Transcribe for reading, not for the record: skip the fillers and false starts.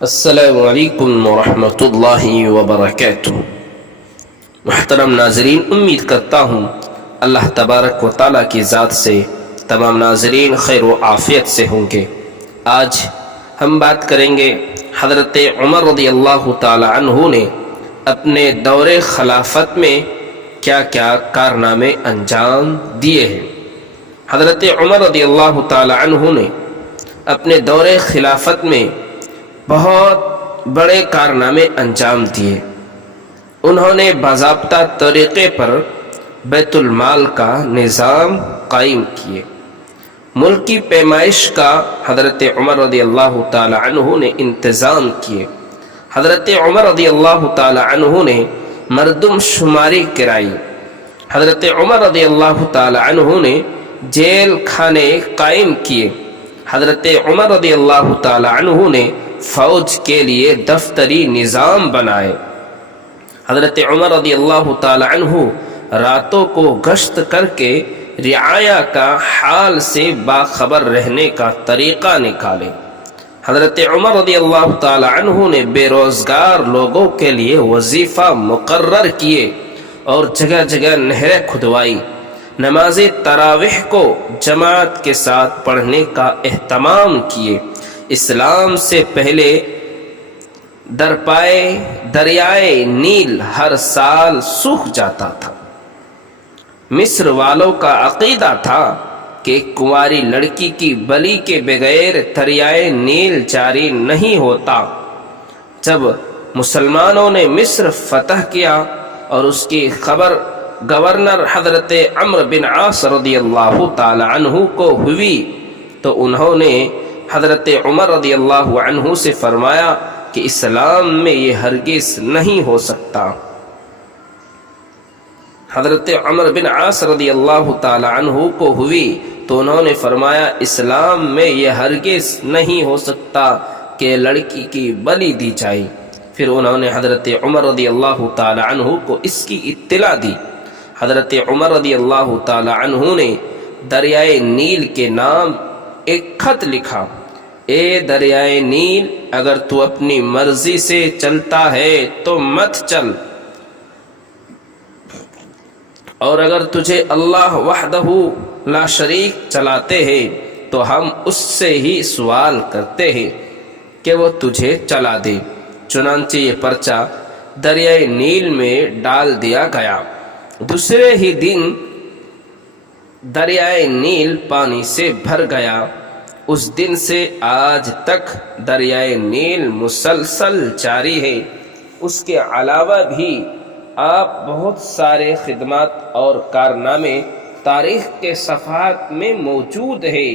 السلام علیکم ورحمۃ اللہ وبرکاتہ۔ محترم ناظرین، امید کرتا ہوں اللہ تبارک و تعالیٰ کی ذات سے تمام ناظرین خیر و عافیت سے ہوں گے۔ آج ہم بات کریں گے حضرت عمر رضی اللہ تعالی عنہ نے اپنے دور خلافت میں کیا کیا کارنامے انجام دیے ہیں۔ حضرت عمر رضی اللہ تعالی عنہ نے اپنے دور خلافت میں بہت بڑے کارنامے انجام دیے۔ انہوں نے باضابطہ طریقے پر بیت المال کا نظام قائم کیے۔ ملک کی پیمائش کا حضرت عمر رضی اللہ تعالی عنہ نے انتظام کیے۔ حضرت عمر رضی اللہ تعالی عنہ نے مردم شماری کرائی۔ حضرت عمر رضی اللہ تعالی عنہ نے جیل خانے قائم کیے۔ حضرت عمر رضی اللہ تعالی عنہ نے فوج کے لیے دفتری نظام بنائے۔ حضرت عمر رضی اللہ تعالی عنہ راتوں کو گشت کر کے رعایا کا حال سے باخبر رہنے کا طریقہ نکالے۔ حضرت عمر رضی اللہ تعالی عنہ نے بے روزگار لوگوں کے لیے وظیفہ مقرر کیے اور جگہ جگہ نہریں کھدوائی۔ نماز تراویح کو جماعت کے ساتھ پڑھنے کا اہتمام کیے۔ اسلام سے پہلے دریائے نیل ہر سال سوکھ جاتا تھا۔ مصر والوں کا عقیدہ تھا کہ کنواری لڑکی کی بلی کے بغیر دریائے نیل جاری نہیں ہوتا۔ جب مسلمانوں نے مصر فتح کیا اور اس کی خبر گورنر حضرت عمرو بن عاص رضی اللہ تعالی عنہ کو ہوئی تو انہوں نے حضرت عمر رضی اللہ عنہ سے فرمایا کہ اسلام میں یہ ہرگز نہیں ہو سکتا۔ حضرت عمر بن عاص رضی اللہ تعالی عنہ کو ہوئی تو انہوں نے فرمایا اسلام میں یہ ہرگز نہیں ہو سکتا کہ لڑکی کی بلی دی جائے۔ پھر انہوں نے حضرت عمر رضی اللہ تعالی عنہ کو اس کی اطلاع دی۔ حضرت عمر رضی اللہ تعالی عنہ نے دریائے نیل کے نام ایک خط لکھا: اے دریائے نیل، اگر تو اپنی مرضی سے چلتا ہے تو مت چل، اور اگر تجھے اللہ وحدہ لا شریک چلاتے ہیں تو ہم اس سے ہی سوال کرتے ہیں کہ وہ تجھے چلا دے۔ چنانچہ یہ پرچہ دریائے نیل میں ڈال دیا گیا۔ دوسرے ہی دن دریائے نیل پانی سے بھر گیا۔ اس دن سے آج تک دریائے نیل مسلسل جاری ہے۔ اس کے علاوہ بھی آپ بہت سارے خدمات اور کارنامے تاریخ کے صفحات میں موجود ہیں۔